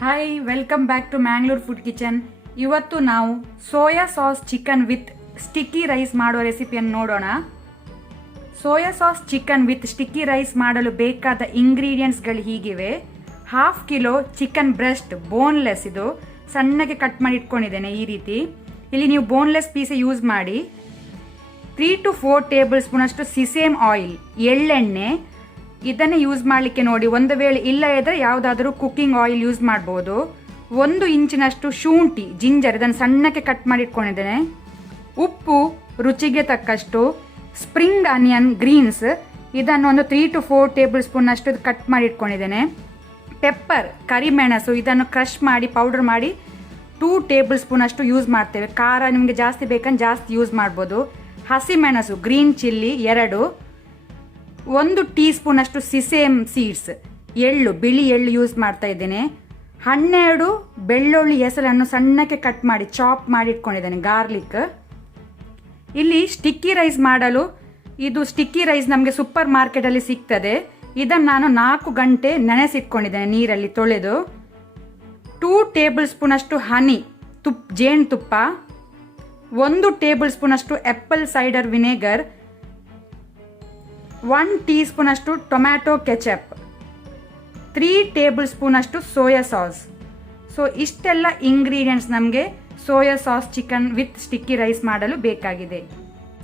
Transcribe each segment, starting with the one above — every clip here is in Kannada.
Hi welcome back to Mangalore food kitchen. ಇವತ್ತು ನಾವು soya sauce chicken with sticky rice ಮಾಡುವ ರೆಸಿಪಿಯನ್ನು ನೋಡೋಣ. Soya sauce chicken with sticky rice ಮಾಡಲು ಬೇಕಾದ ಇಂಗ್ರೀಡಿಯೆಂಟ್ಸ್ಗಳು ಹೀಗಿವೆ. 1/2 ಕಿಲೋ ಚಿಕನ್ ಬ್ರೆಸ್ಟ್ ಬೋನ್ಲೆಸ್, ಇದು ಸಣ್ಣಗೆ ಕಟ್ ಮಾಡಿ ಇಟ್ಕೊಂಡಿದ್ದೇನೆ ಈ ರೀತಿ. ಇಲ್ಲಿ ನೀವು ಬೋನ್ಲೆಸ್ ಪೀಸ್ ಯೂಸ್ ಮಾಡಿ. 3 to 4 ಟೇಬಲ್ ಸ್ಪೂನ್ ಅಷ್ಟು ಸಿಸೇಮ್ ಆಯಿಲ್, ಎಳ್ಳೆಣ್ಣೆ ಇದನ್ನೇ ಯೂಸ್ ಮಾಡಲಿಕ್ಕೆ ನೋಡಿ. ಒಂದು ವೇಳೆ ಇಲ್ಲ ಇದ್ದರೆ ಯಾವುದಾದ್ರೂ ಕುಕ್ಕಿಂಗ್ ಆಯಿಲ್ ಯೂಸ್ ಮಾಡ್ಬೋದು. 1 ಇಂಚಿನಷ್ಟು ಶುಂಠಿ ಜಿಂಜರ್, ಇದನ್ನು ಸಣ್ಣಕ್ಕೆ ಕಟ್ ಮಾಡಿ ಇಟ್ಕೊಂಡಿದ್ದೇನೆ. ಉಪ್ಪು ರುಚಿಗೆ ತಕ್ಕಷ್ಟು. ಸ್ಪ್ರಿಂಗ್ ಆನಿಯನ್ ಗ್ರೀನ್ಸ್, ಇದನ್ನು ಒಂದು 3 to 4 ಟೇಬಲ್ ಸ್ಪೂನ್ ಅಷ್ಟು ಕಟ್ ಮಾಡಿ ಇಟ್ಕೊಂಡಿದ್ದೇನೆ. ಪೆಪ್ಪರ್ ಕರಿಮೆಣಸು, ಇದನ್ನು ಕ್ರಷ್ ಮಾಡಿ ಪೌಡರ್ ಮಾಡಿ 2 ಟೇಬಲ್ ಸ್ಪೂನ್ ಅಷ್ಟು ಯೂಸ್ ಮಾಡ್ತೇವೆ. ಖಾರ ನಿಮಗೆ ಜಾಸ್ತಿ ಬೇಕಂದ್ರೆ ಜಾಸ್ತಿ ಯೂಸ್ ಮಾಡ್ಬೋದು. ಹಸಿಮೆಣಸು ಗ್ರೀನ್ ಚಿಲ್ಲಿ 2, 1 ಟೀ ಸ್ಪೂನ್ ಅಷ್ಟು ಸಿಸೇಮ್ ಸೀಡ್ಸ್, ಎಳ್ಳು ಬಿಳಿ ಎಳ್ಳು ಯೂಸ್ ಮಾಡ್ತಾ ಇದ್ದೇನೆ. 12 ಬೆಳ್ಳುಳ್ಳಿ ಹೆಸರನ್ನು ಸಣ್ಣಕ್ಕೆ ಕಟ್ ಮಾಡಿ ಚಾಪ್ ಮಾಡಿ ಇಟ್ಕೊಂಡಿದ್ದೇನೆ. ಗಾರ್ಲಿಕ್. ಇಲ್ಲಿ ಸ್ಟಿಕ್ಕಿ ರೈಸ್ ಮಾಡಲು, ಇದು ಸ್ಟಿಕ್ಕಿ ರೈಸ್ ನಮಗೆ ಸೂಪರ್ ಮಾರ್ಕೆಟಲ್ಲಿ ಸಿಗ್ತದೆ. ಇದನ್ನು ನಾನು 4 ಗಂಟೆ ನೆನೆಸಿಟ್ಕೊಂಡಿದ್ದೇನೆ ನೀರಲ್ಲಿ ತೊಳೆದು. 2 ಟೇಬಲ್ ಸ್ಪೂನ್ ಅಷ್ಟು ಹನಿ ಜೇನುತುಪ್ಪ, 1 ಟೇಬಲ್ ಸ್ಪೂನ್ ಅಷ್ಟು apple cider vinegar, 1 teaspoon ಅಷ್ಟು ಟೊಮ್ಯಾಟೊ ಕೆಚಪ್, 3 ಟೇಬಲ್ ಸ್ಪೂನ್ ಅಷ್ಟು ಸೋಯಾ ಸಾಸ್. ಸೊ ಇಷ್ಟೆಲ್ಲ ಇಂಗ್ರೀಡಿಯೆಂಟ್ಸ್ ನಮಗೆ soya sauce chicken with sticky rice ಮಾಡಲು ಬೇಕಾಗಿದೆ.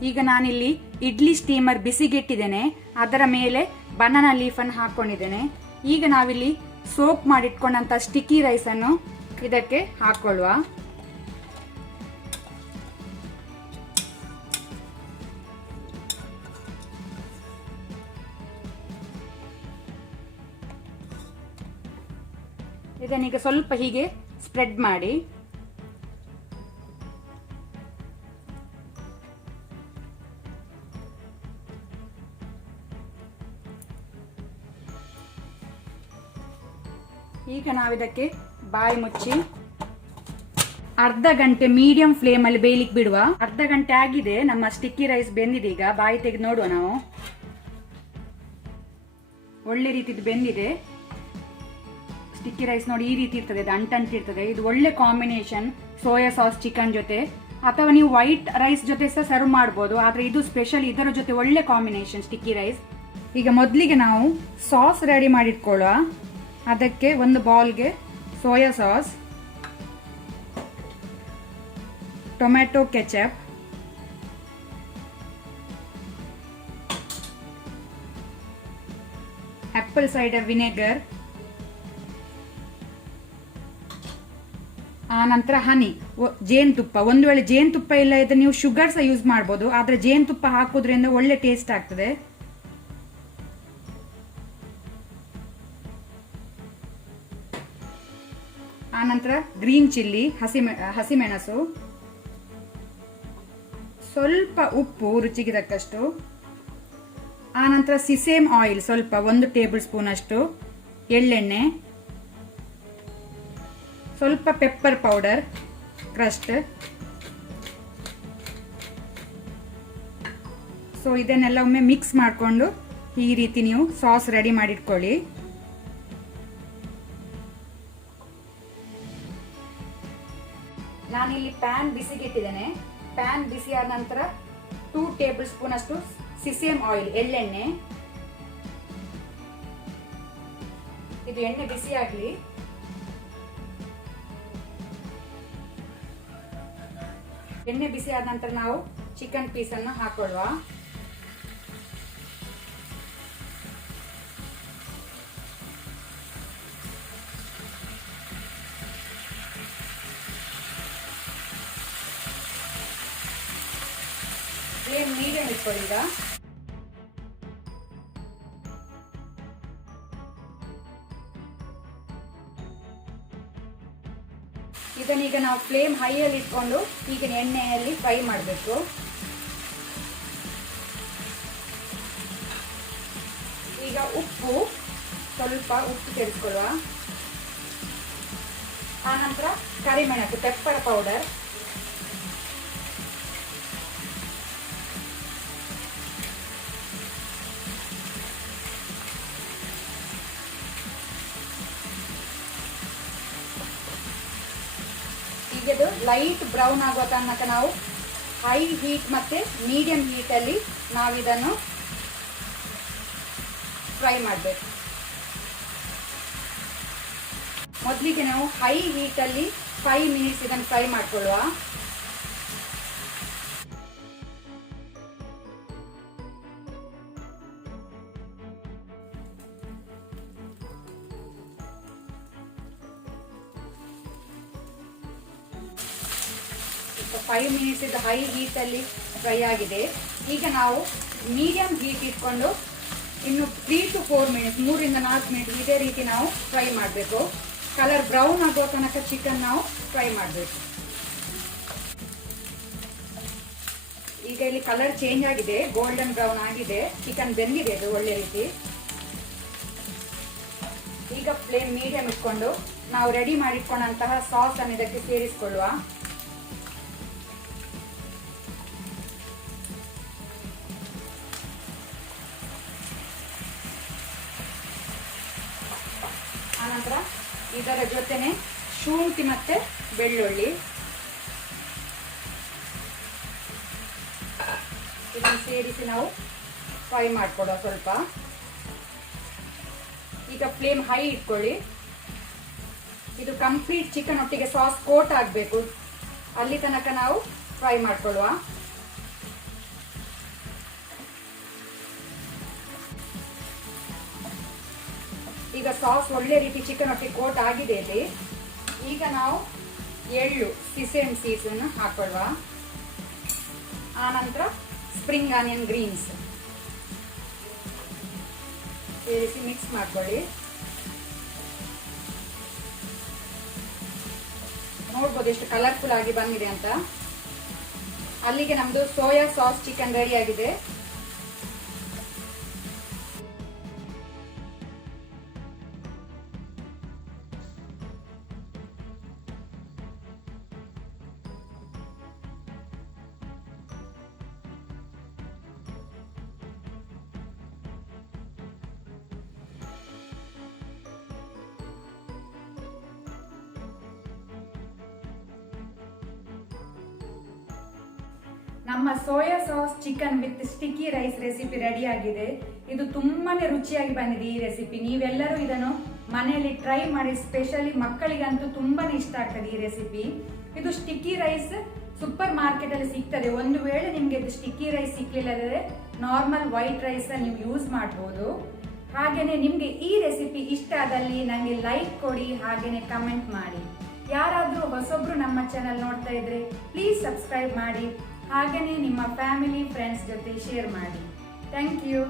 ಈಗ ನಾನಿಲ್ಲಿ ಇಡ್ಲಿ ಸ್ಟೀಮರ್ ಬಿಸಿಗಿಟ್ಟಿದ್ದೇನೆ, ಅದರ ಮೇಲೆ ಬನಾನಾ ಲೀಫನ್ನು ಹಾಕೊಂಡಿದ್ದೇನೆ. ಈಗ ನಾವಿಲ್ಲಿ ಸೋಕ್ ಮಾಡಿಟ್ಕೊಂಡಂತ ಸ್ಟಿಕ್ಕಿ ರೈಸನ್ನು ಇದಕ್ಕೆ ಹಾಕೊಳ್ಳುವ. ಇದನ್ನೀಗ ಸ್ವಲ್ಪ ಹೀಗೆ ಸ್ಪ್ರೆಡ್ ಮಾಡಿ. ಈಗ ನಾವಿದಕ್ಕೆ ಬಾಯಿ ಮುಚ್ಚಿ ಅರ್ಧ ಗಂಟೆ ಮೀಡಿಯಂ ಫ್ಲೇಮ್ ಅಲ್ಲಿ ಬೇಯಲಿಕ್ಕೆ ಬಿಡುವ. ಅರ್ಧ ಗಂಟೆ ಆಗಿದೆ, ನಮ್ಮ ಸ್ಟಿಕ್ಕಿ ರೈಸ್ ಬೆಂದಿದೆ. ಈಗ ಬಾಯಿ ತೆಗೆದು ನೋಡುವ ನಾವು. ಒಳ್ಳೆ ರೀತಿದು ಬೆಂದಿದೆ ಸ್ಟಿಕ್ಕಿ ರೈಸ್. ನೋಡಿ ಈ ರೀತಿ ಇರ್ತದೆ, ಇದು ಅಂಟಿರ್ತದೆ. ಇದು ಒಳ್ಳೆ ಕಾಂಬಿನೇಷನ್ ಸೋಯಾ ಸಾಸ್ ಚಿಕನ್ ಜೊತೆ, ಅಥವಾ ನೀವು ವೈಟ್ ರೈಸ್ ಜೊತೆ ಸಹ ಸರ್ವ್ ಮಾಡ್ಬೋದು. ಆದ್ರೆ ಇದು ಸ್ಪೆಷಲ್ ಇದರ ಜೊತೆ ಒಳ್ಳೆ ಕಾಂಬಿನೇಷನ್ ಸ್ಟಿಕ್ಕಿ ರೈಸ್. ಈಗ ಮೊದಲಿಗೆ ನಾವು ಸಾಸ್ ರೆಡಿ ಮಾಡಿಟ್ಕೊಳ್ಳುವ. ಅದಕ್ಕೆ ಒಂದು ಬೌಲ್ಗೆ soya sauce, tomato ketchup, apple cider vinegar, ಆ ನಂತರ ಹನಿ, ಜೇನುತುಪ್ಪ. ಒಂದು ವೇಳೆ ಜೇನುತುಪ್ಪ ಇಲ್ಲ ಇದ್ರೆ ನೀವು ಶುಗರ್ ಸಹ ಯೂಸ್ ಮಾಡ್ಬೋದು, ಆದ್ರೆ ಜೇನುತುಪ್ಪ ಹಾಕೋದ್ರಿಂದ ಒಳ್ಳೆ ಟೇಸ್ಟ್ ಆಗ್ತದೆ. ಆ ನಂತರ ಗ್ರೀನ್ ಚಿಲ್ಲಿ, ಹಸಿಮೆಣಸು, ಸ್ವಲ್ಪ ಉಪ್ಪು ರುಚಿಗೆ ತಕ್ಕಷ್ಟು. ಆ ನಂತರ ಸಿಸೇಮ್ ಆಯಿಲ್ ಸ್ವಲ್ಪ 1 ಟೇಬಲ್ ಸ್ಪೂನ್ ಅಷ್ಟು, ಎಳ್ಳೆಣ್ಣೆ, ಸ್ವಲ್ಪ ಪೆಪ್ಪರ್ ಪೌಡರ್ ಕ್ರಸ್ಟ್. ಸೊ ಇದನ್ನೆಲ್ಲ ಒಮ್ಮೆ ಮಿಕ್ಸ್ ಮಾಡಿಕೊಂಡು ಈ ರೀತಿ ನೀವು ಸಾಸ್ ರೆಡಿ ಮಾಡಿಟ್ಕೊಳ್ಳಿ. ನಾನಿಲ್ಲಿ ಪ್ಯಾನ್ ಬಿಸಿಗಿಟ್ಟಿದ್ದೇನೆ. ಪ್ಯಾನ್ ಬಿಸಿ ಆದ ನಂತರ 2 ಟೇಬಲ್ ಸ್ಪೂನ್ ಅಷ್ಟು ಸಿಸೇಮ್ ಆಯಿಲ್, ಎಳ್ಳೆಣ್ಣೆ. ಇದು ಎಣ್ಣೆ ಬಿಸಿ ಆಗಲಿ. ಎಣ್ಣೆ ಬಿಸಿ ಆದ ನಂತರ ನಾವು ಚಿಕನ್ ಪೀಸ್ ಅನ್ನು ಹಾಕೊಳ್ಳುವ. ಫ್ಲೇಮ್ ಮೀಡಿಯಂ ಇಟ್ಕೊಳ್ಳಿ. ಈಗ ಇದನ್ನೀಗ ನಾವು ಫ್ಲೇಮ್ ಹೈಯಲ್ಲಿ ಇಟ್ಕೊಂಡು ಈಗ ಎಣ್ಣೆಯಲ್ಲಿ ಫ್ರೈ ಮಾಡಬೇಕು. ಈಗ ಉಪ್ಪು, ಸ್ವಲ್ಪ ಉಪ್ಪು ಸೇರಿಸ್ಕೊಳ್ಳುವ. ಆ ನಂತರ ಕರಿಮೆಣಸು, ಪೆಪ್ಪರ್ ಪೌಡರ್, ಈಗ ಇದು ಲೈಟ್ ಬ್ರೌನ್ ಆಗೋ ತನಕ ನಾವು ಹೈ ಹೀಟ್ ಮತ್ತು ಮೀಡಿಯಂ ಹೀಟಲ್ಲಿ ನಾವು ಇದನ್ನು ಫ್ರೈ ಮಾಡಬೇಕು. ಮೊದಲಿಗೆ ನಾವು ಹೈ ಹೀಟಲ್ಲಿ 5 ಮಿನಿಟ್ಸ್ ಇದನ್ನು ಫ್ರೈ ಮಾಡ್ಕೊಳ್ಳುವ. ಈಗ 5 ಮಿನಿಟ್ಸ್ ಇದು ಹೈ ಹೀಟಲ್ಲಿ ಫ್ರೈ ಆಗಿದೆ. ಈಗ ನಾವು ಮೀಡಿಯಂ ಹೀಟ್ ಇಟ್ಕೊಂಡು ಇನ್ನು 3 to 4 ಮಿನಿಟ್ಸ್ 3 ಇಂದ 4 ಮಿನಿಟ್ ಇದೇ ರೀತಿ ನಾವು ಫ್ರೈ ಮಾಡಬೇಕು. ಕಲರ್ ಬ್ರೌನ್ ಆಗೋ ತನಕ ಚಿಕನ್ ನಾವು ಫ್ರೈ ಮಾಡಬೇಕು. ಈಗ ಇಲ್ಲಿ ಕಲರ್ ಚೇಂಜ್ ಆಗಿದೆ, ಗೋಲ್ಡನ್ ಬ್ರೌನ್ ಆಗಿದೆ, ಚಿಕನ್ ಬೆಂದಿದೆ ಇದು ಒಳ್ಳೆ ರೀತಿ. ಈಗ ಫ್ಲೇಮ್ ಮೀಡಿಯಂ ಇಟ್ಕೊಂಡು ನಾವು ರೆಡಿ ಮಾಡಿಟ್ಕೊಂಡಂತಹ ಸಾಸ್ ಅನ್ನು ಇದಕ್ಕೆ ಸೇರಿಸಿಕೊಳ್ಳುವ. ಆನಂತರ ಇದರ ಜೊತೆನೆ ಶುಂಠಿ ಮತ್ತೆ ಬೆಳ್ಳುಳ್ಳಿ ಇದನ್ನು ಸೇರಿಸಿ ನಾವು ಫ್ರೈ ಮಾಡಿಕೊಡುವ ಸ್ವಲ್ಪ. ಈಗ ಫ್ಲೇಮ್ ಹೈ ಇಟ್ಕೊಳ್ಳಿ. ಇದು ಕಂಪ್ಲೀಟ್ ಚಿಕನ್ ಒಟ್ಟಿಗೆ ಸಾಸ್ ಕೋಟ್ ಆಗಬೇಕು, ಅಲ್ಲಿ ತನಕ ನಾವು ಫ್ರೈ ಮಾಡಿಕೊಳ್ಳುವ. ಈಗ ಸಾಸ್ ಒಳ್ಳೆ ರೀತಿ ಚಿಕನ್ ಒಟ್ಟಿಗೆ ಕೋಟ್ ಆಗಿದೆ ಇಲ್ಲಿ. ಈಗ ನಾವು ಎಳ್ಳು ಸಿಸೇಮ್ ಸೀಡ್ಸ್ ಅನ್ನು ಹಾಕೊಳ್ಳುವ. ಆನಂತರ ಸ್ಪ್ರಿಂಗ್ ಆನಿಯನ್ ಗ್ರೀನ್ಸ್ ಸೇರಿಸಿ ಮಿಕ್ಸ್ ಮಾಡ್ಕೊಳ್ಳಿ. ನೋಡ್ಬೋದು ಎಷ್ಟು ಕಲರ್ಫುಲ್ ಆಗಿ ಬಂದಿದೆ ಅಂತ. ಅಲ್ಲಿಗೆ ನಮ್ದು ಸೋಯಾ ಸಾಸ್ ಚಿಕನ್ ರೆಡಿ ಆಗಿದೆ. ನಮ್ಮ soya sauce chicken with sticky rice recipe ready ಆಗಿದೆ. ಇದು ತುಂಬಾನೇ ರುಚಿಯಾಗಿ ಬಂದಿದೆ ಈ ರೆಸಿಪಿ. ನೀವೆಲ್ಲರೂ ಇದನ್ನು ಮನೆಯಲ್ಲಿ ಟ್ರೈ ಮಾಡಿ. ಸ್ಪೆಷಲಿ ಮಕ್ಕಳಿಗಂತೂ ತುಂಬಾನೇ ಇಷ್ಟ ಆಗ್ತದೆ ಈ ರೆಸಿಪಿ. ಇದು ಸ್ಟಿಕ್ಕಿ ರೈಸ್ ಸೂಪರ್ ಮಾರ್ಕೆಟ್ ಅಲ್ಲಿ ಸಿಗ್ತದೆ. ಒಂದು ವೇಳೆ ನಿಮಗೆ ಇದು ಸ್ಟಿಕ್ಕಿ ರೈಸ್ ಸಿಕ್ಲಿಲ್ಲದ್ರೆ ನಾರ್ಮಲ್ ವೈಟ್ ರೈಸ್ ನೀವು ಯೂಸ್ ಮಾಡಬಹುದು. ಹಾಗೇನೆ ನಿಮಗೆ ಈ ರೆಸಿಪಿ ಇಷ್ಟ ಆದಲ್ಲಿ ನನಗೆ ಲೈಕ್ ಕೊಡಿ, ಹಾಗೇನೆ ಕಮೆಂಟ್ ಮಾಡಿ. ಯಾರಾದರೂ ಹೊಸೊಬ್ರು ನಮ್ಮ ಚಾನಲ್ ನೋಡ್ತಾ ಇದ್ರೆ ಪ್ಲೀಸ್ ಸಬ್ಸ್ಕ್ರೈಬ್ ಮಾಡಿ. ಹಾಗೆಯೇ ನಿಮ್ಮ ಫ್ಯಾಮಿಲಿ ಫ್ರೆಂಡ್ಸ್ ಜೊತೆ ಶೇರ್ ಮಾಡಿ. Thank you.